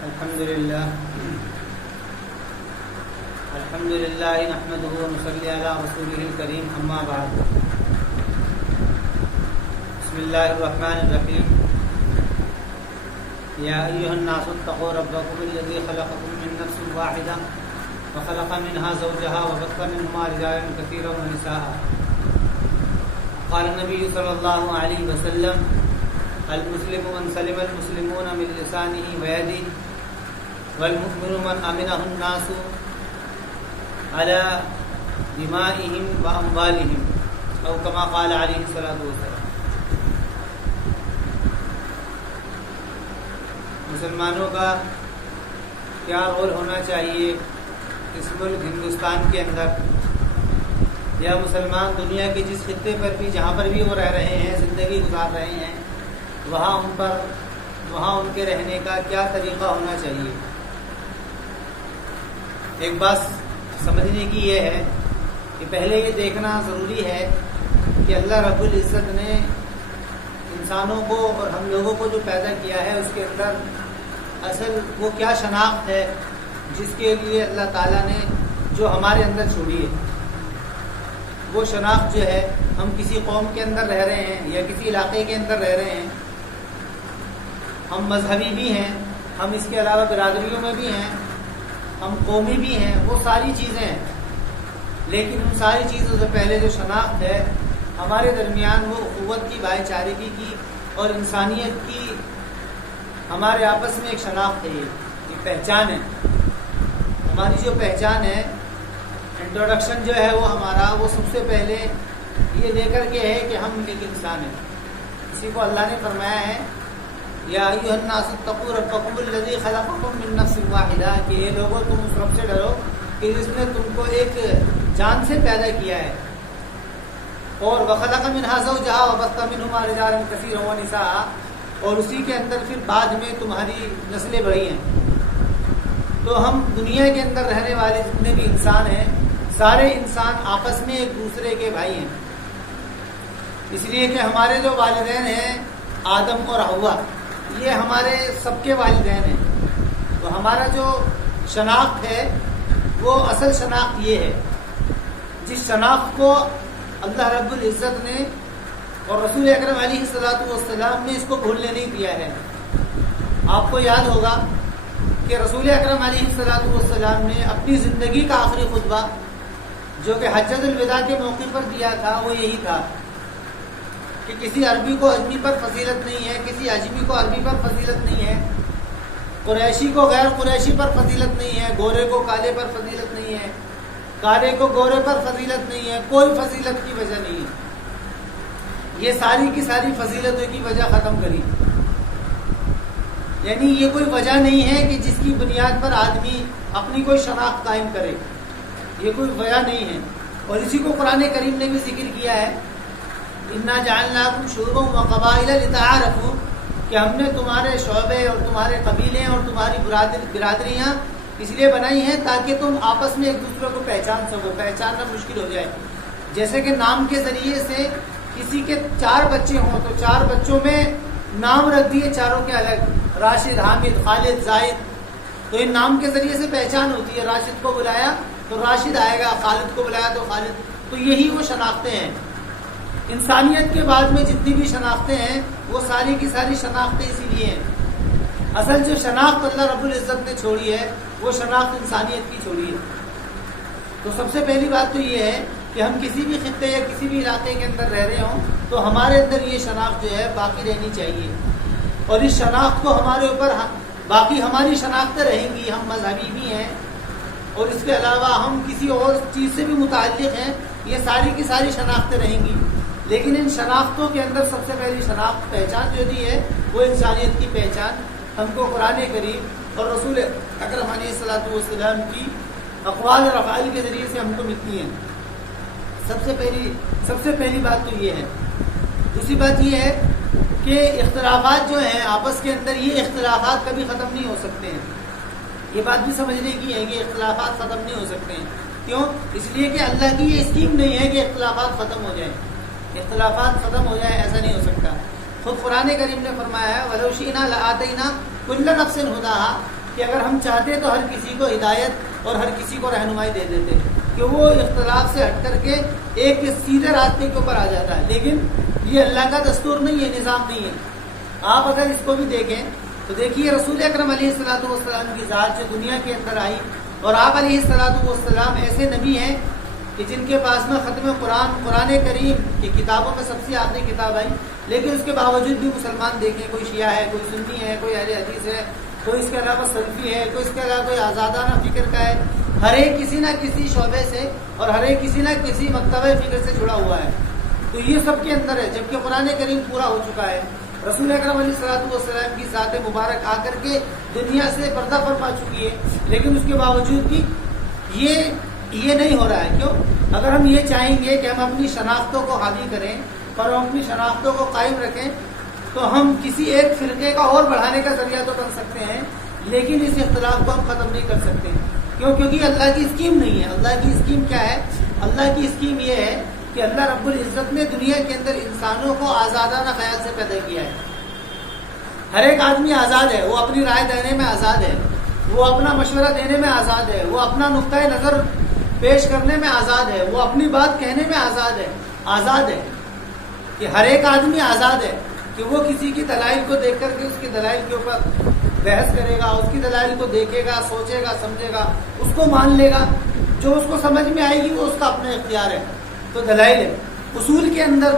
الحمد لله نحمده ونصلي على رسوله الكريم اما بعد بسم الله الرحمن الرحيم يا ايها الناس اتقوا ربكم الذي خلقكم من نفس واحده وخلق منها زوجها وبث منهما رجالا كثيرا ونساء قال النبي صلى الله عليه وسلم المسلم من سلم المسلمون من لسانه ويده والمؤمن من امنه الناس على دمائهم واموالهم او كما قال عليه الصلاه والسلام. مسلمانوں کا کیا رول ہونا چاہیے اس ملک ہندوستان کے اندر، یا مسلمان دنیا کے جس خطے پر بھی جہاں پر بھی وہ رہ رہے ہیں، زندگی گزار رہے ہیں، وہاں ان کے رہنے کا کیا طریقہ ہونا چاہیے. ایک بات سمجھنے کی یہ ہے کہ پہلے یہ دیکھنا ضروری ہے کہ اللہ رب العزت نے انسانوں کو اور ہم لوگوں کو جو پیدا کیا ہے اس کے اندر اصل وہ کیا شناخت ہے جس کے لیے اللہ تعالیٰ نے جو ہمارے اندر چھوڑی ہے. وہ شناخت جو ہے، ہم کسی قوم کے اندر رہ رہے ہیں یا کسی علاقے کے اندر رہ رہے ہیں، ہم مذہبی بھی ہیں، ہم اس کے علاوہ برادریوں میں بھی ہیں، ہم قومی بھی ہیں، وہ ساری چیزیں ہیں. لیکن ان ساری چیزوں سے پہلے جو شناخت ہے ہمارے درمیان، وہ اخوت کی، بھائی چارگی کی اور انسانیت کی ہمارے آپس میں ایک شناخت ہے. یہ پہچان ہے ہماری. جو پہچان ہے، انٹروڈکشن جو ہے وہ ہمارا، وہ سب سے پہلے یہ لے کر کے ہے کہ ہم ایک انسان ہیں. اسی کو اللہ نے فرمایا ہے یا ایھا الناس اتقوا ربکم الذی خلقکم من نفس واحدہ، کہ یہ لوگوں تم اس رب سے ڈرو کہ جس نے تم کو ایک جان سے پیدا کیا ہے، اور وخلق منها زوجها وبث منهما رجالا كثيرا ونساء، اور اسی کے اندر پھر بعد میں تمہاری نسلیں بڑھی ہیں. تو ہم دنیا کے اندر رہنے والے جتنے بھی انسان ہیں، سارے انسان آپس میں ایک دوسرے کے بھائی ہیں. اس لیے کہ ہمارے جو والدین ہیں آدم اور حوا، یہ ہمارے سب کے والدین ہیں. تو ہمارا جو شناخت ہے وہ اصل شناخت یہ ہے، جس شناخت کو اللہ رب العزت نے اور رسول اکرم علیہ الصلوۃ والسلام نے اس کو بھولنے نہیں دیا ہے. آپ کو یاد ہوگا کہ رسول اکرم علیہ الصلوۃ والسلام نے اپنی زندگی کا آخری خطبہ جو کہ حجۃ الوداع کے موقع پر دیا تھا، وہ یہی تھا کہ کسی عربی کو اجمی پر فضیلت نہیں ہے، کسی اجمی کو عربی پر فضیلت نہیں ہے، قریشی کو غیر قریشی پر فضیلت نہیں ہے، گورے کو کالے پر فضیلت نہیں ہے، کالے کو گورے پر فضیلت نہیں ہے، کوئی فضیلت کی وجہ نہیں ہے. یہ ساری کی ساری فضیلتوں کی وجہ ختم کری. یعنی یہ کوئی وجہ نہیں ہے کہ جس کی بنیاد پر آدمی اپنی کوئی شناخت قائم کرے، یہ کوئی وجہ نہیں ہے. اور اسی کو قرآن کریم نے بھی ذکر کیا ہے، انا جعلناکم شعوبا وقبائل لتعارفوا، کہ ہم نے تمہارے شعبے اور تمہارے قبیلے اور تمہاری برادریاں اس لیے بنائی ہیں تاکہ تم آپس میں ایک دوسرے کو پہچان سکو. پہچاننا مشکل ہو جائے. جیسے کہ نام کے ذریعے سے کسی کے 4 بچے ہوں تو 4 بچوں میں نام رکھ دیے چاروں کے الگ، راشد، حامد، خالد، زاہد. تو ان نام کے ذریعے سے پہچان ہوتی ہے. راشد کو بلایا تو راشد آئے گا، خالد کو بلایا تو خالد. تو یہی وہ شناختیں ہیں. انسانیت کے بعد میں جتنی بھی شناختیں ہیں وہ ساری کی ساری شناختیں اسی لیے ہیں. اصل جو شناخت اللہ رب العزت نے چھوڑی ہے وہ شناخت انسانیت کی چھوڑی ہے. تو سب سے پہلی بات تو یہ ہے کہ ہم کسی بھی خطے یا کسی بھی علاقے کے اندر رہ رہے ہوں تو ہمارے اندر یہ شناخت جو ہے باقی رہنی چاہیے. اور اس شناخت کو ہمارے اوپر باقی ہماری شناختیں رہیں گی. ہم مذہبی بھی ہیں اور اس کے علاوہ ہم کسی اور چیز سے بھی متعلق ہیں، یہ ساری کی ساری شناختیں رہیں گی. لیکن ان شناختوں کے اندر سب سے پہلی شناخت، پہچان جو دی ہے وہ انسانیت کی پہچان ہم کو قرآن کریم اور رسول اکرم علیہ الصلوۃ والسلام کی اقوال اور افعال کے ذریعے سے ہم کو ملتی ہیں. سب سے پہلی بات تو یہ ہے. دوسری بات یہ ہے کہ اختلافات جو ہیں آپس کے اندر، یہ اختلافات کبھی ختم نہیں ہو سکتے ہیں. یہ بات بھی سمجھنے کی ہے کہ اختلافات ختم نہیں ہو سکتے ہیں. کیوں؟ اس لیے کہ اللہ کی یہ اسکیم نہیں ہے کہ اختلافات ختم ہو جائیں. اختلافات ختم ہو جائیں ایسا نہیں ہو سکتا. خود قرآن کریم نے فرمایا ہے وَلَوْ شِئْنَا لَآتَيْنَا كُلَّ نَفْسٍ هُدَاهَا، کہ کہ اگر ہم چاہتے تو ہر کسی کو ہدایت اور ہر کسی کو رہنمائی دے دیتے کہ وہ اختلاف سے ہٹ کر کے ایک سیدھے راستے کے اوپر آ جاتا ہے، لیکن یہ اللہ کا دستور نہیں ہے، نظام نہیں ہے۔ آپ اگر اس کو بھی دیکھیں تو دیکھیے رسول اکرم علیہ الصلوۃ والسلام کی ذات جو دنیا کے اندر آئی، اور آپ علیہ الصلوۃ والسلام ایسے نبی ہیں کہ جن کے پاس میں ختم قرآن کریم کی کتابوں میں سب سے آخری کتاب آئی، لیکن اس کے باوجود بھی مسلمان دیکھیں، کوئی شیعہ ہے، کوئی سنی ہے، کوئی اہل حدیث ہے، کوئی اس کے علاوہ سلفی ہے، کوئی اس کے علاوہ کوئی آزادانہ فکر کا ہے، ہر ایک کسی نہ کسی شعبے سے اور ہر ایک کسی نہ کسی مکتبہ فکر سے جڑا ہوا ہے۔ تو یہ سب کے اندر ہے، جبکہ قرآن کریم پورا ہو چکا ہے۔ رسول اکرم علیہ الصلوۃ والسلام کی ذات مبارک آ کر کے دنیا سے پردہ فرما چکی ہے، لیکن اس کے باوجود بھی یہ نہیں ہو رہا ہے۔ کیوں؟ اگر ہم یہ چاہیں گے کہ ہم اپنی شناختوں کو حاوی کریں اور ہم اپنی شناختوں کو قائم رکھیں تو ہم کسی ایک فرقے کا اور بڑھانے کا ذریعہ تو بن سکتے ہیں، لیکن اس اختلاف کو ہم ختم نہیں کر سکتے۔ کیوں؟ کیونکہ اللہ کی اسکیم نہیں ہے۔ اللہ کی اسکیم کیا ہے؟ اللہ کی اسکیم یہ ہے کہ اللہ رب العزت نے دنیا کے اندر انسانوں کو آزادانہ خیال سے پیدا کیا ہے۔ ہر ایک آدمی آزاد ہے، وہ اپنی رائے دینے میں آزاد ہے، وہ اپنا مشورہ دینے میں آزاد ہے، وہ اپنا نقطۂ نظر پیش کرنے میں آزاد ہے، وہ اپنی بات کہنے میں آزاد ہے کہ ہر ایک آدمی آزاد ہے کہ وہ کسی کی دلائل کو دیکھ کر کے اس کی دلائل کے اوپر بحث کرے گا، اس کی دلائل کو دیکھے گا، سوچے گا، سمجھے گا، اس کو مان لے گا، جو اس کو سمجھ میں آئے گی وہ اس کا اپنا اختیار ہے۔ تو دلائل ہے، اصول کے اندر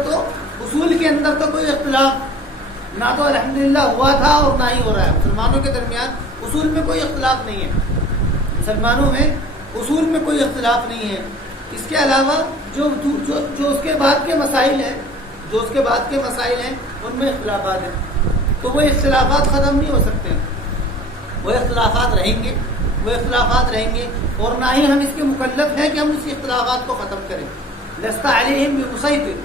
تو کوئی اختلاف نہ تو الحمدللہ ہوا تھا اور نہ ہی ہو رہا ہے۔ مسلمانوں کے درمیان اصول میں کوئی اختلاف نہیں ہے، مسلمانوں میں اصول میں کوئی اختلاف نہیں ہے۔ اس کے علاوہ جو اس کے بعد کے مسائل ہیں ان میں اختلافات ہیں، تو وہ اختلافات ختم نہیں ہو سکتے، وہ اختلافات رہیں گے اور نہ ہی ہم اس کے مکلف ہیں کہ ہم اس اختلافات کو ختم کریں۔ لست علیہم بمسیطر،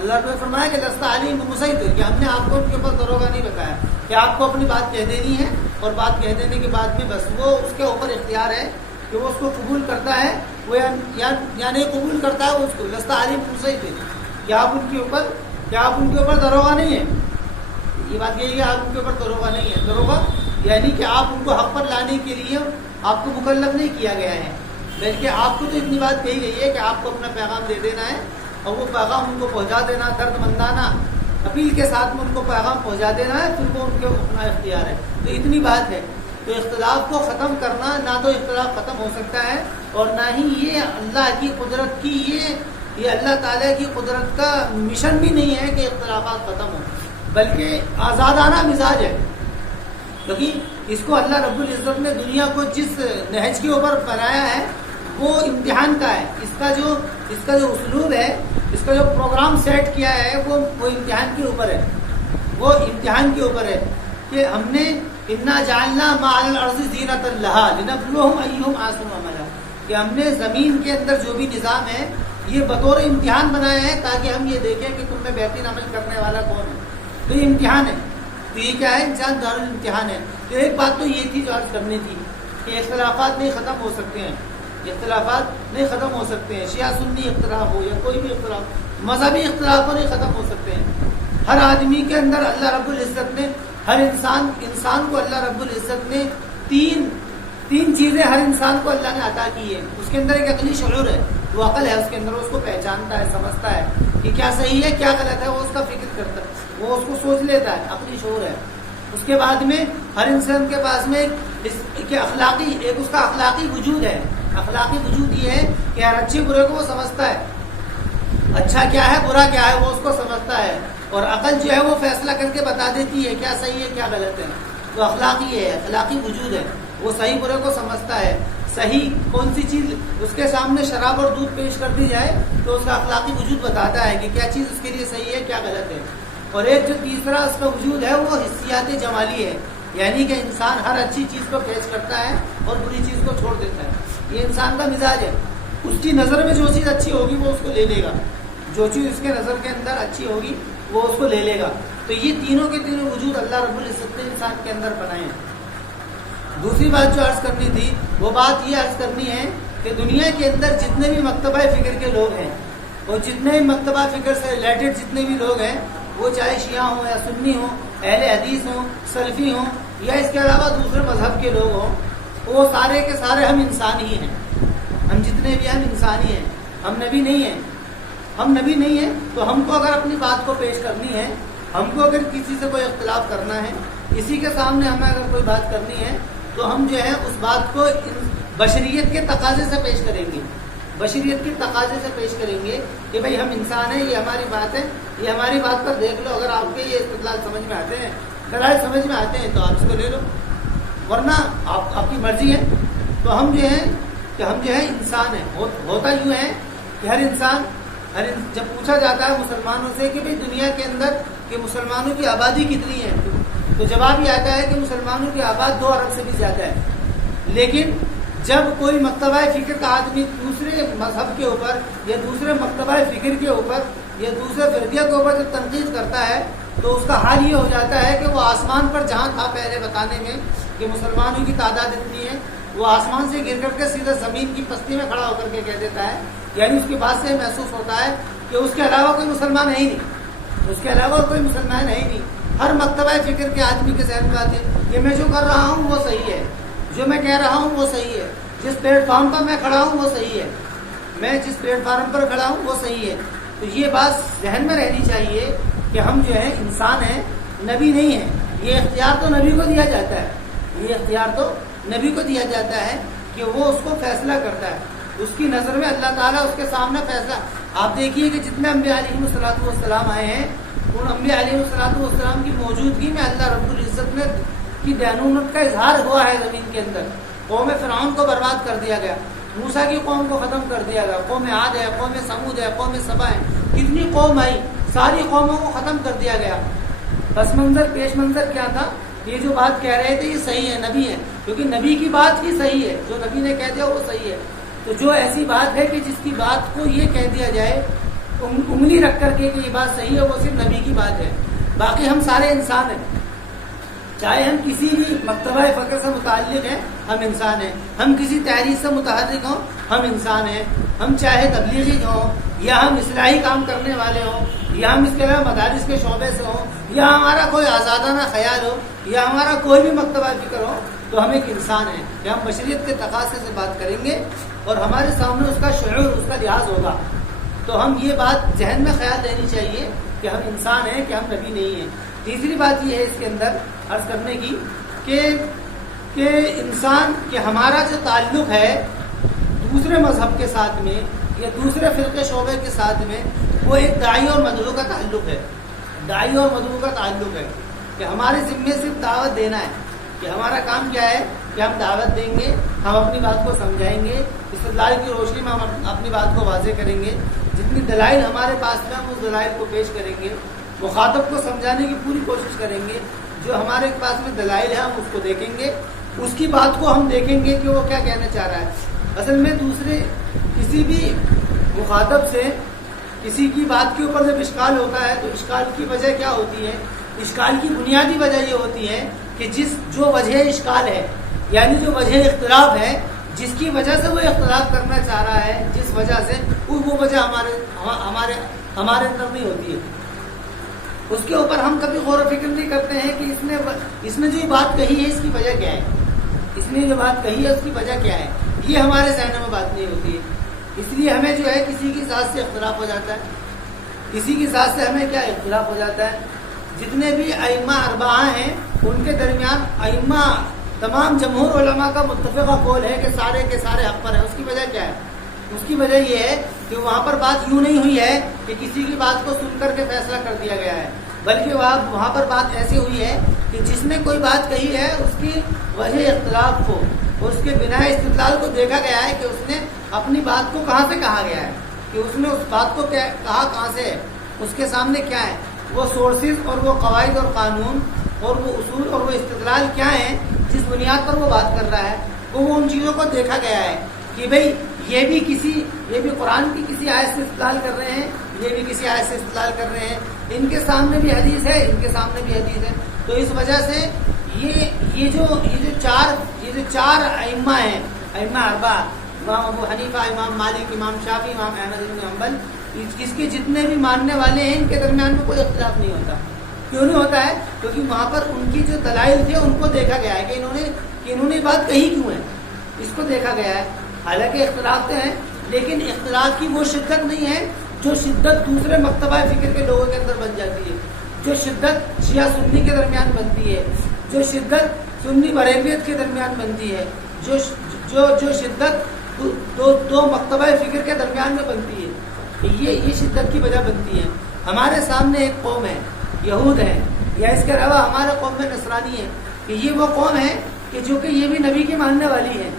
اللہ نے فرمایا کہ لست علیہم بمسیطر، کہ ہم نے آپ کو ان کے اوپر داروغہ نہیں بتایا کہ آپ کو اپنی بات کہہ دینی ہے اور بات کہہ دینے کے بعد میں بس وہ اس کے اوپر اختیار ہے کہ وہ اس کو قبول کرتا ہے وہ یا نہیں قبول کرتا ہے وہ اس کو۔ لست علیہم بمسیطر، کیا آپ ان کے اوپر داروغہ نہیں ہے؟ یہ بات یہی ہے، آپ ان کے اوپر داروغہ نہیں ہے۔ داروغہ یعنی کہ آپ ان کو حق پر لانے کے لیے آپ کو مکلف نہیں کیا گیا ہے، بلکہ آپ کو تو اتنی بات کہی گئی ہے کہ آپ کو اپنا پیغام دے دینا ہے اور وہ پیغام ان کو پہنچا دینا، درد مندانہ اپیل کے ساتھ میں ان کو پیغام پہنچا دینا ہے، پھر وہ ان کے اپنا اختیار ہے۔ تو اتنی بات ہے۔ تو اختلاف کو ختم کرنا، نہ تو اختلاف ختم ہو سکتا ہے اور نہ ہی یہ اللہ کی قدرت کی یہ اللہ تعالیٰ کی قدرت کا مشن بھی نہیں ہے کہ اختلافات ختم ہوں، بلکہ آزادانہ مزاج ہے۔ کیونکہ اس کو اللہ رب العزت نے دنیا کو جس نہج کے اوپر بنایا ہے وہ امتحان کا ہے۔ اس کا جو اسلوب ہے، اس کا جو پروگرام سیٹ کیا ہے وہ امتحان کے اوپر ہے کہ ہم نے انا جعلنا ما علی الارض زینۃ لها لنبلوہم ایہم احسن عملا، کہ ہم نے زمین کے اندر جو بھی نظام ہے یہ بطور امتحان بنایا ہے تاکہ ہم یہ دیکھیں کہ تم میں بہترین عمل کرنے والا کون ہے۔ تو یہ امتحان ہے، تو یہ کیا ہے؟ انسان دارالامتحان ہے۔ تو ایک بات تو یہ تھی جو عرض کرنی تھی کہ اختلافات نہیں ختم ہو سکتے ہیں، شیعہ سنی اختلاف ہو یا کوئی بھی اختلاف، مذہبی اختلاف ہو، نہیں ختم ہو سکتے ہیں۔ ہر آدمی کے اندر اللہ رب العزت نے ہر انسان کو اللہ رب العزت نے تین چیزیں ہر انسان کو اللہ نے عطا کی ہے۔ اس کے اندر ایک عقلی شعور ہے، وہ عقل ہے، اس کے اندر اس کو پہچانتا ہے، سمجھتا ہے کہ کیا صحیح ہے کیا غلط ہے، وہ اس کا فکر کرتا ہے، وہ اس کو سوچ لیتا ہے، عقلی شعور ہے۔ اس کے بعد میں ہر انسان کے پاس میں ایک اس کا اخلاقی وجود ہے۔ اخلاقی وجود یہ ہے کہ ہر اچھے برے کو وہ سمجھتا ہے، اچھا کیا ہے برا کیا ہے وہ اس کو سمجھتا ہے، اور عقل جو ہے وہ فیصلہ کر کے بتا دیتی ہے کیا صحیح ہے کیا غلط ہے۔ تو اخلاقی ہے، اخلاقی وجود ہے، وہ صحیح برے کو سمجھتا ہے۔ صحیح کون سی چیز اس کے سامنے شراب اور دودھ پیش کر دی جائے تو اس کا اخلاقی وجود بتاتا ہے کہ کیا چیز اس کے لیے صحیح ہے کیا غلط ہے۔ اور ایک جو تیسرا اس کا وجود ہے وہ حسیات جمالی ہے، یعنی کہ انسان ہر اچھی چیز کو پیش کرتا ہے اور بری چیز کو چھوڑ دیتا ہے۔ یہ انسان کا مزاج ہے، اس کی نظر میں جو چیز اچھی ہوگی وہ اس کو لے لے گا، جو چیز اس کے نظر کے اندر اچھی ہوگی وہ اس کو لے لے گا۔ تو یہ تینوں کے تینوں وجود اللہ رب العزت نے انسان کے اندر بنائے ہیں۔ دوسری بات جو عرض کرنی تھی وہ بات یہ عرض کرنی ہے کہ دنیا کے اندر جتنے بھی مکتبہ فکر کے لوگ ہیں اور جتنے بھی مکتبہ فکر سے ریلیٹڈ جتنے بھی لوگ ہیں، وہ چاہے شیعہ ہوں یا سنی ہوں، اہل حدیث ہوں، سلفی ہوں، یا اس کے علاوہ دوسرے مذہب کے لوگ ہوں، وہ سارے کے سارے ہم انسان ہی ہیں. ہم جتنے بھی ہم انسان ہی ہیں، ہم نبی نہیں ہیں. ہم نبی نہیں ہیں تو ہم کو اگر اپنی بات کو پیش کرنی ہے، ہم کو اگر کسی سے کوئی اختلاف کرنا ہے، کسی کے سامنے ہمیں اگر کوئی بات کرنی ہے، تو ہم جو ہے اس بات کو بشریت کے تقاضے سے پیش کریں گے. بشریت کے تقاضے سے پیش کریں گے کہ بھئی ہم انسان ہیں، یہ ہماری بات ہے، یہ ہماری بات پر دیکھ لو. اگر آپ کے یہ استدلال سمجھ میں آتے ہیں، دلائل سمجھ میں آتے ہیں، تو آپ اس کو لے لو، ورنہ آپ کی مرضی ہے. تو ہم جو ہے انسان ہیں. ہوتا یوں ہے کہ ہر انسان جب پوچھا جاتا ہے مسلمانوں سے کہ بھئی دنیا کے اندر کہ مسلمانوں کی آبادی کتنی ہے، تو جواب یہ آتا ہے کہ مسلمانوں کی آباد 2 ارب سے بھی زیادہ ہے. لیکن جب کوئی مکتبہ فکر کا آدمی دوسرے مذہب کے اوپر یا دوسرے مکتبہ فکر کے اوپر یا دوسرے فرقے کے اوپر جب تنقید کرتا ہے، تو اس کا حال یہ ہو جاتا ہے کہ وہ آسمان پر جہاں تھا پہلے بتانے میں کہ مسلمانوں کی تعداد اتنی ہے، وہ آسمان سے گر کر کے سیدھا زمین کی پستی میں کھڑا ہو کر کے کہہ دیتا ہے. یعنی اس کی بات سے محسوس ہوتا ہے کہ اس کے علاوہ کوئی مسلمان ہے ہی نہیں، اس کے علاوہ کوئی مسلمان ہے ہی نہیں. ہر مکتبہ فکر کے آدمی کے ذہن میں بات ہے کہ میں جو کر رہا ہوں وہ صحیح ہے، جو میں کہہ رہا ہوں وہ صحیح ہے، جس پلیٹ فارم پر میں کھڑا ہوں وہ صحیح ہے، میں جس پلیٹ فارم پر کھڑا ہوں وہ صحیح ہے. تو یہ بات ذہن میں رہنی چاہیے کہ ہم جو ہے انسان ہیں، نبی نہیں ہیں. یہ اختیار تو نبی کو دیا جاتا ہے، یہ اختیار تو نبی کو دیا جاتا ہے کہ وہ اس کو فیصلہ کرتا ہے. اس کی نظر میں اللہ تعالیٰ اس کے سامنے فیصلہ. آپ دیکھیے کہ جتنے انبیاء علیہ الصلوۃ والسلام آئے ہیں، ان انبیاء علیہ الصلوۃ والسلام کی موجودگی میں اللہ رب العزت نے کی دینونت کا اظہار ہوا ہے زمین کے اندر. قوم فرعون کو برباد کر دیا گیا، موسیٰ کی قوم کو ختم کر دیا گیا، قوم عاد ہے، قوم سمود ہے، قوم سبا ہے، کتنی قوم آئی، ساری قوموں کو ختم کر دیا گیا. پس منظر پیش منظر کیا تھا؟ یہ جو بات کہہ رہے تھے یہ صحیح ہے، نبی ہے، کیونکہ نبی کی بات ہی صحیح ہے، جو نبی نے کہہ دیا وہ صحیح ہے. تو جو ایسی بات ہے کہ جس کی بات کو یہ کہہ دیا جائے انگلی رکھ کر کے کہ یہ بات صحیح ہے، وہ صرف نبی کی بات ہے. باقی ہم سارے انسان ہیں، چاہے ہم کسی بھی مکتبہ فکر سے متعلق ہیں، ہم انسان ہیں. ہم کسی تحریک سے متحرک ہوں، ہم انسان ہیں. ہم چاہے تبلیغی ہوں، یا ہم اصلاحی کام کرنے والے ہوں، یا ہم اس کے علاوہ مدارس کے شعبے سے ہوں، یا ہمارا کوئی آزادانہ خیال ہو، یا ہمارا کوئی بھی مکتبہ فکر ہو، تو ہم ایک انسان ہیں کہ ہم بشریت کے تقاضے سے بات کریں گے اور ہمارے سامنے اس کا شعور، اس کا لحاظ ہوگا. تو ہم یہ بات ذہن میں خیال رہنی چاہیے کہ ہم انسان ہیں، کہ ہم نبی نہیں ہیں. تیسری بات یہ ہے اس کے اندر عرض کرنے کی کہ انسان کہ ہمارا جو تعلق ہے دوسرے مذہب کے ساتھ میں یا دوسرے فرقے شعبے کے ساتھ میں، وہ ایک داعی اور مدعو کا تعلق ہے. داعی اور مدعو کا تعلق ہے کہ ہمارے ذمے صرف دعوت دینا ہے، کہ ہمارا کام کیا ہے کہ ہم دعوت دیں گے، ہم اپنی بات کو سمجھائیں گے، استدلال کی روشنی میں ہم اپنی بات کو واضح کریں گے، جتنی دلائل ہمارے پاس میں ہم اس دلائل کو پیش کریں گے، مخاطب کو سمجھانے کی پوری کوشش کریں گے. جو ہمارے پاس میں دلائل ہے ہم اس کو دیکھیں گے، اس کی بات کو ہم دیکھیں گے کہ وہ کیا کہنا چاہ رہا ہے. اصل میں دوسرے کسی بھی مخاطب سے کسی کی بات کے اوپر جب اشکال ہوتا ہے تو اشکال کی وجہ کیا ہوتی ہے؟ اشکال کی بنیادی وجہ یہ ہوتی ہے کہ جو وجہ اشکال ہے، یعنی جو وجہ اختلاف ہے، جس کی وجہ سے وہ اختلاف کرنا چاہ رہا ہے، جس وجہ سے وہ وجہ ہمارے اندر نہیں ہوتی ہے، اس کے اوپر ہم کبھی غور و فکر نہیں کرتے ہیں کہ اس نے جو بات کہی ہے اس کی وجہ کیا ہے، اس نے جو بات کہی ہے اس کی وجہ کیا ہے، یہ ہمارے ذہن میں بات نہیں ہوتی ہے. اس لیے ہمیں جو ہے کسی کی ذات سے اختلاف ہو جاتا ہے، کسی کی ذات سے ہمیں کیا اختلاف ہو جاتا ہے. جتنے بھی ائمہ اربعہ ہیں ان کے درمیان ائمہ تمام جمہور علماء کا متفقہ قول ہے کہ سارے کے سارے حق پر ہیں. اس کی وجہ کیا ہے؟ اس کی وجہ یہ ہے کہ وہاں پر بات یوں نہیں ہوئی ہے کہ کسی کی بات کو سن کر کے فیصلہ کر دیا گیا ہے، بلکہ وہاں پر بات ایسی ہوئی ہے کہ جس نے کوئی بات کہی ہے اس کی وجہ اختلاف کو، اس کے بنا استدلال کو دیکھا گیا ہے کہ اس نے اپنی بات کو کہاں سے کہا گیا ہے، کہ اس نے اس بات کو کہاں سے ہے، اس کے سامنے کیا ہے، وہ سورسز اور وہ قواعد اور قانون اور وہ اصول اور وہ استدلال کیا ہیں جس بنیاد پر وہ بات کر رہا ہے. وہ ان چیزوں کو دیکھا گیا ہے کہ بھئی یہ بھی قرآن کی کسی آیت سے استدلال کر رہے ہیں، یہ بھی کسی آیت سے استدلال کر رہے ہیں، ان کے سامنے بھی حدیث ہے، ان کے سامنے بھی حدیث ہے. تو اس وجہ سے یہ جو چار ائمہ ہیں، ائمہ اربعہ، امام ابو حنیفہ، امام مالک، امام شافعی، امام احمد بن حنبل، اس کے جتنے بھی ماننے والے ہیں ان کے درمیان میں کوئی اختلاف نہیں ہوتا. کیوں نہیں ہوتا ہے؟ کیونکہ وہاں پر ان کی جو دلائل تھے ان کو دیکھا گیا ہے کہ انہوں نے بات کہی کیوں ہے، اس کو دیکھا گیا ہے۔ حالانکہ اختلاف ہیں، لیکن اختلاف کی وہ شدت نہیں ہے جو شدت دوسرے مکتبہ فکر کے لوگوں کے اندر بن جاتی ہے، جو شدت شیعہ سنی کے درمیان بنتی ہے، جو شدت سنی بریلویت کے درمیان بنتی ہے، جو شدت دو مکتبہ فکر کے درمیان میں بنتی ہے، یہ شدت کی وجہ بنتی ہے۔ ہمارے سامنے ایک قوم ہے، یہود ہیں، یا اس کے علاوہ ہمارا قوم میں نصرانی ہے، کہ یہ وہ قوم ہے کہ جو کہ یہ بھی نبی کی ماننے والی ہے،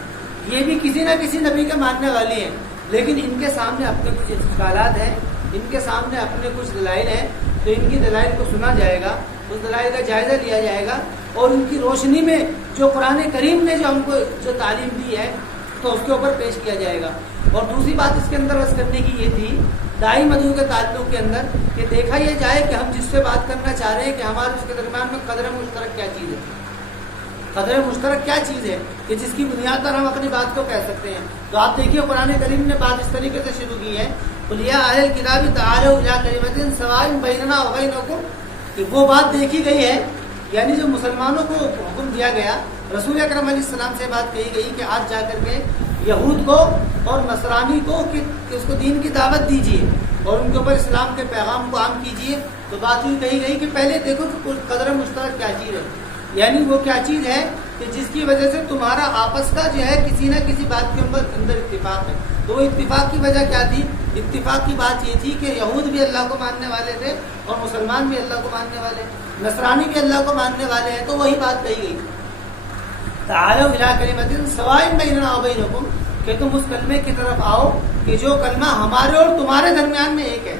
یہ بھی کسی نہ کسی نبی کے ماننے والی ہیں، لیکن ان کے سامنے اپنے کچھ اشکالات ہیں، ان کے سامنے اپنے کچھ دلائل ہیں، تو ان کی دلائل کو سنا جائے گا، اس دلائل کا جائزہ لیا جائے گا، اور ان کی روشنی میں جو قرآن کریم نے جو ہم کو جو تعلیم دی ہے تو اس کے اوپر پیش کیا جائے گا۔ اور دوسری بات اس کے اندر عرض کرنے کی یہ تھی دائی مدعو کے تعلق کے اندر، کہ دیکھا یہ جائے کہ ہم جس سے بات کرنا چاہ رہے ہیں کہ ہمارے اس کے درمیان میں قدر مشترک کیا چیز ہے، قدر مشترک کیا چیز ہے کہ جس کی بنیاد پر ہم اپنی بات کو کہہ سکتے ہیں۔ تو آپ دیکھیے قرآن کریم نے بات اس طریقے سے شروع کی ہے، قُلْ يَا أَهْلَ الْكِتَابِ تَعَالَوْا إِلَىٰ كَلِمَةٍ سَوَاءٍ بَيْنَنَا وَبَيْنَكُمْ، کہ وہ بات دیکھی گئی ہے، یعنی جو مسلمانوں کو حکم دیا گیا، رسول اکرم علیہ السلام سے بات کہی گئی کہ آج جا کر کے یہود کو اور نصرانی کو کہ اس کو دین کی دعوت دیجیے اور ان کے اوپر اسلام کے پیغام کو عام کیجیے۔ تو بات ہوئی کہی گئی کہ پہلے دیکھو کہ قدر مشترک کیا چیز ہے، یعنی وہ کیا چیز ہے کہ جس کی وجہ سے تمہارا آپس کا جو ہے کسی نہ کسی بات کے اندر اتفاق ہے۔ تو وہ اتفاق کی وجہ کیا تھی؟ اتفاق کی بات یہ تھی کہ یہود بھی اللہ کو ماننے والے تھے اور مسلمان بھی اللہ کو ماننے والے، نصرانی بھی اللہ کو ماننے والے ہیں، تو وہی بات کہی گئی، تعالوا الی کلمۃ سواء بیننا وبینکم، کہ تم اس کلمے کی طرف آؤ کہ جو کلمہ ہمارے اور تمہارے درمیان میں ایک ہے،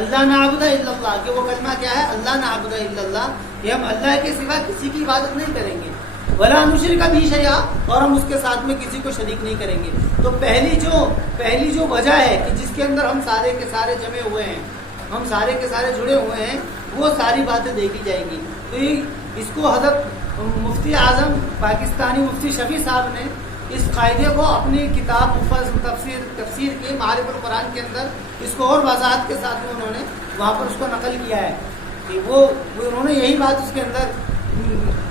اللہ نعبد الا اللہ، کہ وہ کلمہ کیا ہے؟ اللہ نعبد الا اللہ، کہ ہم اللہ کے سوا کسی کی عبادت نہیں کریں گے، ولا نشرک بہ شیئا، اور ہم اس کے ساتھ میں کسی کو شریک نہیں کریں گے۔ تو پہلی جو وجہ ہے کہ جس کے اندر ہم سارے کے سارے جمع ہوئے ہیں، ہم سارے کے سارے جڑے ہوئے ہیں، وہ ساری باتیں دیکھی جائیں گی۔ تو اس کو حضرت مفتی اعظم پاکستانی مفتی شفیع صاحب نے اس قاعدے کو اپنی کتاب تفسیر کی معارف القرآن کے اندر اس کو اور وضاحت کے ساتھ میں انہوں نے وہاں پر اس کو نقل کیا ہے کہ وہ انہوں نے یہی بات اس کے اندر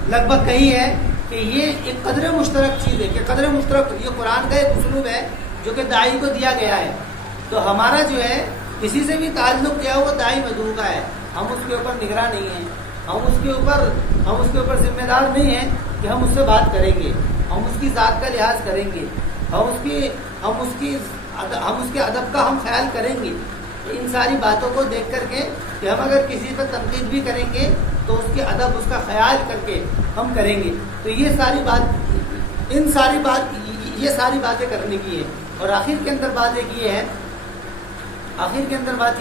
لگ بھگ کہی ہے کہ یہ ایک قدر مشترک چیز ہے، کہ قدر مشترک یہ قرآن کا ایک اسلوب ہے جو کہ داعی کو دیا گیا ہے۔ تو ہمارا جو ہے کسی سے بھی تعلق کیا وہ داعی مدعو کا ہے، ہم اس کے اوپر نگراں نہیں ہیں، ہم اس کے اوپر ذمہ دار نہیں ہیں کہ ہم اس سے بات کریں گے، ہم اس کی ذات کا لحاظ کریں گے، ہم اس کے ادب کا ہم خیال کریں گے۔ ان ساری باتوں کو دیکھ کر کے کہ ہم اگر کسی پر تنقید بھی کریں گے تو اس کے ادب، اس کا خیال کر کے ہم کریں گے۔ تو یہ ساری باتیں کرنے کی ہے۔ اور آخر کے اندر بات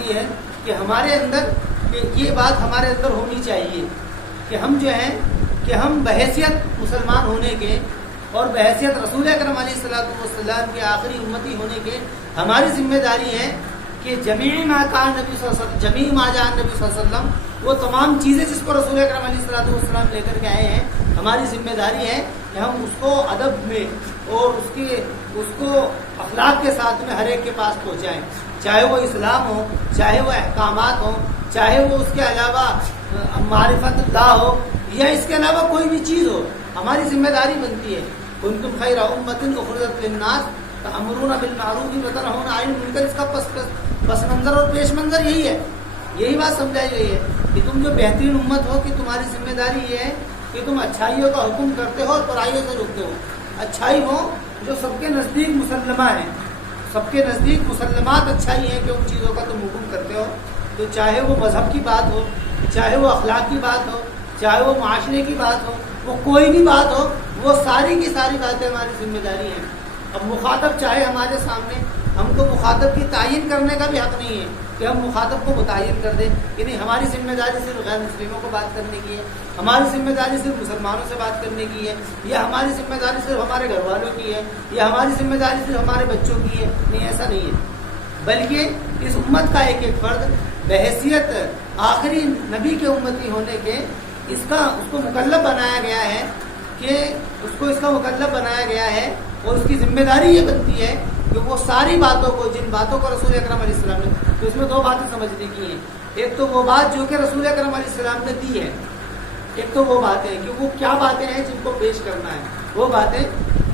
یہ ہے کہ ہمارے اندر یہ بات ہمارے اندر ہونی چاہیے کہ ہم جو ہیں کہ ہم بحیثیت مسلمان ہونے کے اور بحیثیت رسول اکرم علیہ الصلوۃ والسلام کے آخری امتی ہونے کے ہماری ذمہ داری ہے کہ جمیع ما جاء نبی صلی اللہ علیہ وسلم، وہ تمام چیزیں جس کو رسول اکرم علیہ الصلوۃ والسلام لے کر کے آئے ہیں، ہماری ذمہ داری ہے کہ ہم اس کو ادب میں اور اس کو اخلاق کے ساتھ میں ہر ایک کے پاس پہنچائیں، چاہے وہ اسلام ہو، چاہے وہ احکامات ہوں، چاہے وہ اس کے علاوہ معرفت اللہ ہو، یا اس کے علاوہ کوئی بھی چیز ہو، ہماری ذمہ داری بنتی ہے۔ کنتم خیر امۃ اخرجت للناس تأمرون بالمعروف وتنہون عن المنکر، اس کا پس منظر اور پیش منظر یہی ہے، یہی بات سمجھائی گئی ہے کہ تم جو بہترین امت ہو کہ تمہاری ذمہ داری یہ ہے کہ تم اچھائیوں کا حکم کرتے ہو اور برائیوں سے روکتے ہو۔ اچھائی ہو جو سب کے نزدیک مسلمہ ہیں، سب کے نزدیک مسلمات اچھائی ہیں کہ ان چیزوں کا تم حکم کرتے ہو، تو چاہے وہ مذہب کی بات ہو، چاہے وہ اخلاق کی بات ہو، چاہے وہ معاشرے کی بات ہو، وہ کوئی بھی بات ہو، وہ ساری کی ساری باتیں ہماری ذمہ داری ہیں۔ اب مخاطب چاہے ہمارے سامنے، ہم کو مخاطب کی تعین کرنے کا بھی حق نہیں ہے کہ ہم مخاطب کو متعین کر دیں کہ نہیں، ہماری ذمہ داری صرف غیر مسلموں کو بات کرنے کی ہے، ہماری ذمہ داری صرف مسلمانوں سے بات کرنے کی ہے، یا ہماری ذمہ داری صرف ہمارے گھر والوں کی ہے، یا ہماری ذمہ داری صرف ہمارے بچوں کی ہے۔ نہیں، ایسا نہیں ہے، بلکہ اس امت کا ایک ایک فرد بحیثیت آخری نبی کے امتی ہونے کے اس کو مکلف بنایا گیا ہے کہ اس کا مکلف بنایا گیا ہے، اور اس کی ذمہ داری یہ بنتی ہے کہ وہ ساری باتوں کو، جن باتوں کو رسول اکرم علیہ السلام نے، تو اس میں دو باتیں سمجھنے کی ہیں۔ ایک تو وہ بات جو کہ رسول اکرم علیہ السلام نے دی ہے، ایک تو وہ باتیں کہ وہ کیا باتیں ہیں جن کو پیش کرنا ہے، وہ باتیں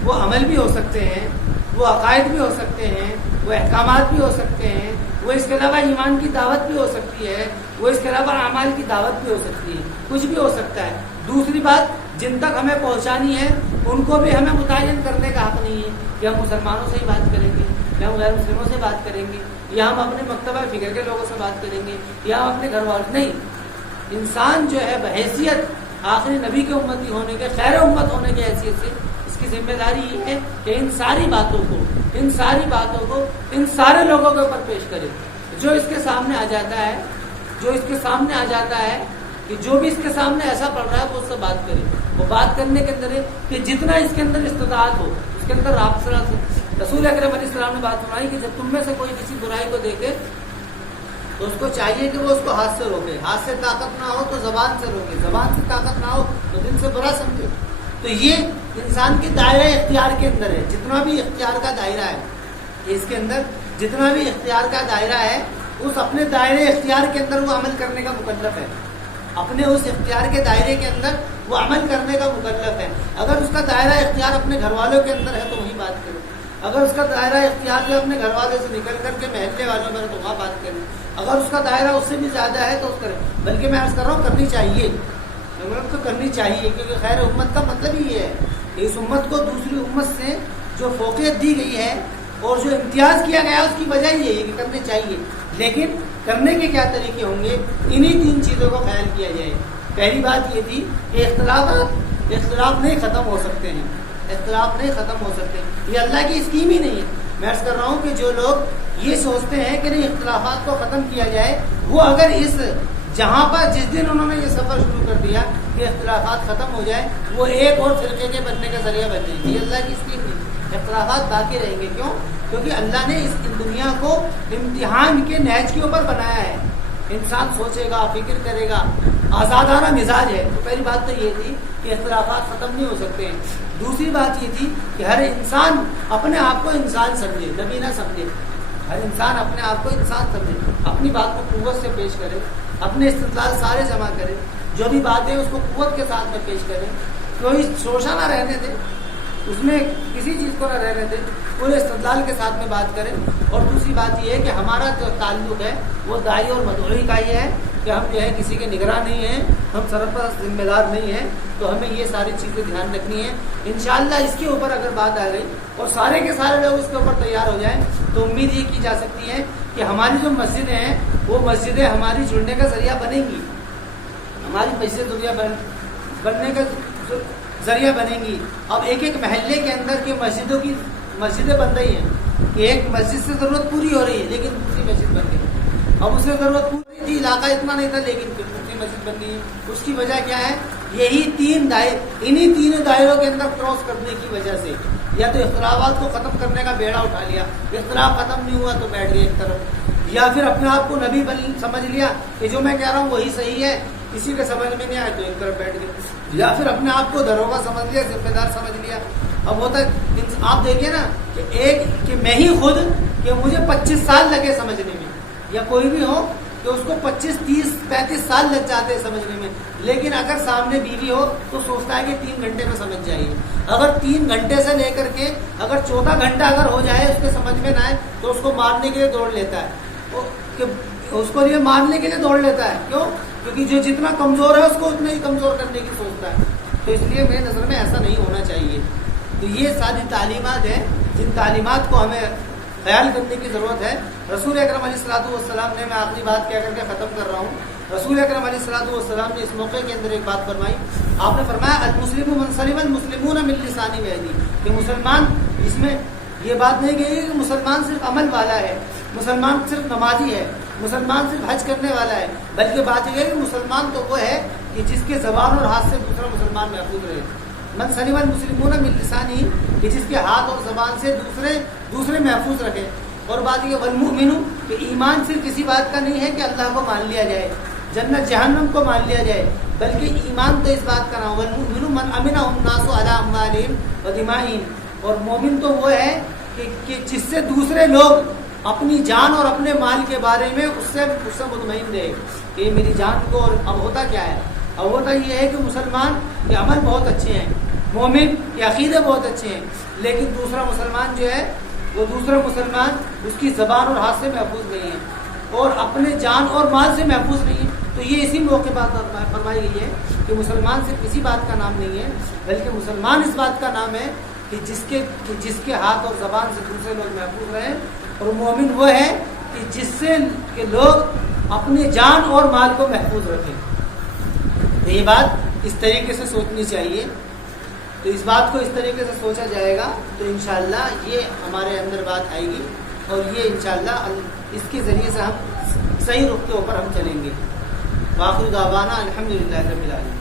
وہ عمل بھی ہو سکتے ہیں، وہ عقائد بھی ہو سکتے ہیں، وہ احکامات بھی ہو سکتے ہیں، وہ اس کے علاوہ ایمان کی دعوت بھی ہو سکتی ہے، وہ اس کے علاوہ اعمال کی دعوت بھی ہو سکتی ہے، کچھ بھی ہو سکتا ہے۔ دوسری بات، جن تک ہمیں پہنچانی ہے ان کو بھی ہمیں متعین کرنے کا حق نہیں ہے کہ ہم مسلمانوں سے ہی بات کریں گے یا ہم غیر مسلموں سے بات کریں گے یا ہم اپنے مکتبہ فکر کے لوگوں سے بات کریں گے یا ہم اپنے گھر والوں، نہیں۔ انسان جو ہے بحیثیت آخری نبی کے امتی ہونے کے، خیر امت ہونے کی حیثیت سے اس کی ذمہ داری یہ ہے کہ ان ساری باتوں کو ان سارے لوگوں کے اوپر پیش کرے۔ جو اس کے سامنے آ جاتا ہے کہ جو بھی اس کے سامنے ایسا پڑ رہا ہے وہ اس سے بات کرے۔ وہ بات کرنے کے اندر ہے کہ جتنا اس کے اندر استطاعت ہو اس کے اندر رسول اکرم علیہ السلام نے بات سنائی کہ جب تم میں سے کوئی کسی برائی کو دیکھے تو اس کو چاہیے کہ وہ اس کو ہاتھ سے روکے، ہاتھ سے طاقت نہ ہو تو زبان سے روکے، زبان سے طاقت نہ ہو تو دل سے برا سمجھے۔ تو یہ انسان کے دائرہ اختیار کے اندر ہے، جتنا بھی اختیار کا دائرہ ہے، اس کے اندر جتنا بھی اختیار کا دائرہ ہے اس اپنے دائرے اختیار کے اندر وہ عمل کرنے کا مکلف ہے، اپنے اس اختیار کے دائرے کے اندر وہ عمل کرنے کا مکلف ہے۔ اگر اس کا دائرہ اختیار اپنے گھر والوں کے اندر ہے تو وہی بات کرے، اگر اس کا دائرہ اختیار جو اپنے گھر والے سے نکل کر کے محلے والوں میں ہے تو وہاں بات کرے، اگر اس کا دائرہ اس سے بھی زیادہ ہے تو اس کرے۔ بلکہ میں عرض کر رہا ہوں کرنی چاہیے، تو کرنی چاہیے، کیونکہ خیر امت کا مطلب ہی یہ ہے کہ اس امت کو دوسری امت سے جو فوقیت دی گئی ہے اور جو امتیاز کیا گیا ہے اس کی وجہ یہ ہے کہ کرنے چاہیے۔ لیکن کرنے کے کیا طریقے ہوں گے، انہی تین چیزوں کو خیال کیا جائے۔ پہلی بات یہ تھی کہ اختلاف نہیں ختم ہو سکتے ہیں، اختلاف نہیں ختم ہو سکتے، یہ اللہ کی اسکیم ہی نہیں ہے۔ میں عرض کر رہا ہوں کہ جو لوگ یہ سوچتے ہیں کہ نہیں اختلافات کو ختم کیا جائے، وہ اگر اس جہاں پر جس دن انہوں نے یہ سفر شروع کر دیا کہ اختلافات ختم ہو جائے، وہ ایک اور فرقے کے بننے کا ذریعہ بن جائیں گے۔ یہ اللہ کی اسکیم نہیں، اختلافات باقی رہیں گے۔ کیوں؟ کیونکہ اللہ نے اس دنیا کو امتحان کے نہج کے اوپر بنایا ہے۔ انسان سوچے گا، فکر کرے گا، آزادانہ مزاج ہے۔ تو پہلی بات تو یہ تھی کہ اختلافات ختم نہیں ہو سکتے ہیں۔ دوسری بات یہ تھی کہ ہر انسان اپنے آپ کو انسان سمجھے، نبی نہ سمجھے۔ ہر انسان اپنے آپ کو انسان سمجھے، اپنی بات کو قوت سے پیش کرے، اپنے استدلال سارے جمع کرے، جو بھی باتیں اس کو قوت کے ساتھ میں پیش کرے، کوئی شوشہ نہ رہنے دے، اس میں کسی چیز کو نہ رہنے دے، پورے استدلال کے ساتھ میں بات کریں۔ اور دوسری بات یہ ہے کہ ہمارا جو تعلق ہے وہ داعی اور مدعوی کا یہ ہے کہ ہم جو ہے کسی کے نگراں نہیں ہیں، ہم سرپرست ذمہ دار نہیں ہیں، تو ہمیں یہ ساری چیزیں دھیان رکھنی ہے۔ انشاءاللہ اس کے اوپر اگر بات آ گئی اور سارے کے سارے لوگ اس کے اوپر تیار ہو جائیں تو امید یہ کی جا سکتی ہے کہ ہماری جو مسجدیں ہیں وہ مسجدیں ہماری جڑنے کا ذریعہ بنیں گی، ہماری مسجد بننے کا ذریعہ بنیں گی۔ اب ایک ایک محلے کے اندر کی مسجدیں بن رہی ہیں کہ ایک مسجد سے ضرورت پوری ہو رہی ہے لیکن دوسری مسجد بن گئی۔ اب اس سے ضرورت پوری تھی، علاقہ اتنا نہیں تھا لیکن پھر دوسری مسجد بن گئی۔ اس کی وجہ کیا ہے؟ یہی انہی تینوں دائروں کے اندر کراس کرنے کی وجہ سے یا تو اختلافات کو ختم کرنے کا بیڑا اٹھا لیا، اختلاف ختم نہیں ہوا تو بیٹھ گئے ایک طرف، یا پھر اپنے آپ کو نبی سمجھ لیا کہ جو میں کہہ رہا ہوں وہی صحیح ہے، کسی کے سمجھ میں نہیں آئے تو ایک طرف بیٹھ گئے، یا پھر اپنے آپ کو دروگا سمجھ لیا، ذمہ دار سمجھ لیا۔ اب ہوتا ہے آپ دیکھیے نا کہ میں ہی خود کہ مجھے 25 سال لگے سمجھنے میں، یا کوئی بھی ہو کہ اس کو 25 30 35 سال لگ جاتے ہیں سمجھنے میں، لیکن اگر سامنے بیوی ہو تو سوچتا ہے کہ 3 گھنٹے میں سمجھ جائیے۔ اگر 3 گھنٹے سے لے کر کے اگر چوتھا گھنٹہ اگر ہو جائے اس کے سمجھ میں نہ آئے تو اس کو مارنے کے لیے دوڑ لیتا ہے، اس کو لیے مارنے کے لیے دوڑ لیتا ہے۔ کیوں؟ کیونکہ جو جتنا کمزور ہے اس کو اتنا ہی کمزور کرنے کی سوچتا ہے۔ تو اس لیے میری نظر میں ایسا نہیں ہونا چاہیے۔ تو یہ ساری تعلیمات ہیں جن تعلیمات کو ہمیں خیال کرنے کی ضرورت ہے۔ رسول اکرم علیہ الصلوۃ والسلام نے، میں آخری بات کہہ کر کے ختم کر رہا ہوں، رسول اکرم علیہ الصلوۃ والسلام نے اس موقع کے اندر ایک بات فرمائی۔ آپ نے فرمایا المسلم من سلم المسلمون من لسانی ویدی، کہ مسلمان، اس میں یہ بات نہیں کہی کہ مسلمان صرف عمل والا ہے، مسلمان صرف نمازی ہے، مسلمان صرف حج کرنے والا ہے، بلکہ بات یہ ہے کہ مسلمان تو وہ ہے کہ جس کے زبان اور ہاتھ سے دوسرا مسلمان محفوظ رہے۔ من سلم المسلمون من لسانی، کہ جس کے ہاتھ اور زبان سے دوسرے محفوظ رکھے۔ اور بات یہ والمؤمن، کہ ایمان صرف کسی بات کا نہیں ہے کہ اللہ کو مان لیا جائے، جنت جہنم کو مان لیا جائے، بلکہ ایمان تو اس بات کا نام والمؤمن من امنهم الناس علی اموالهم ودمائهم، اور مومن تو وہ ہے کہ جس سے دوسرے لوگ اپنی جان اور اپنے مال کے بارے میں اس سے مطمئن رہے کہ میری جان کو. اور اب ہوتا کیا ہے؟ اب ہوتا یہ ہے کہ مسلمان کے عمل بہت اچھے ہیں، مومن کے عقیدے بہت اچھے ہیں، لیکن دوسرا مسلمان جو ہے وہ دوسرا مسلمان اس کی زبان اور ہاتھ سے محفوظ نہیں ہے اور اپنے جان اور مال سے محفوظ نہیں ہے. تو یہ اسی موقع بات فرمائی گئی ہے کہ مسلمان صرف اسی بات کا نام نہیں ہے، بلکہ مسلمان اس بات کا نام ہے کہ جس کے ہاتھ اور زبان سے دوسرے لوگ محفوظ رہیں. اور مومن وہ ہے کہ جس سے کہ لوگ اپنے جان اور مال کو محفوظ رکھیں. تو یہ بات اس طریقے سے سوچنی چاہیے. تو اس بات کو اس طریقے سے سوچا جائے گا تو انشاءاللہ یہ ہمارے اندر بات آئے گی اور یہ انشاءاللہ اس کے ذریعے سے ہم صحیح رخ کے اوپر ہم چلیں گے. وآخر دعوانا الحمدللہ رب العالمین.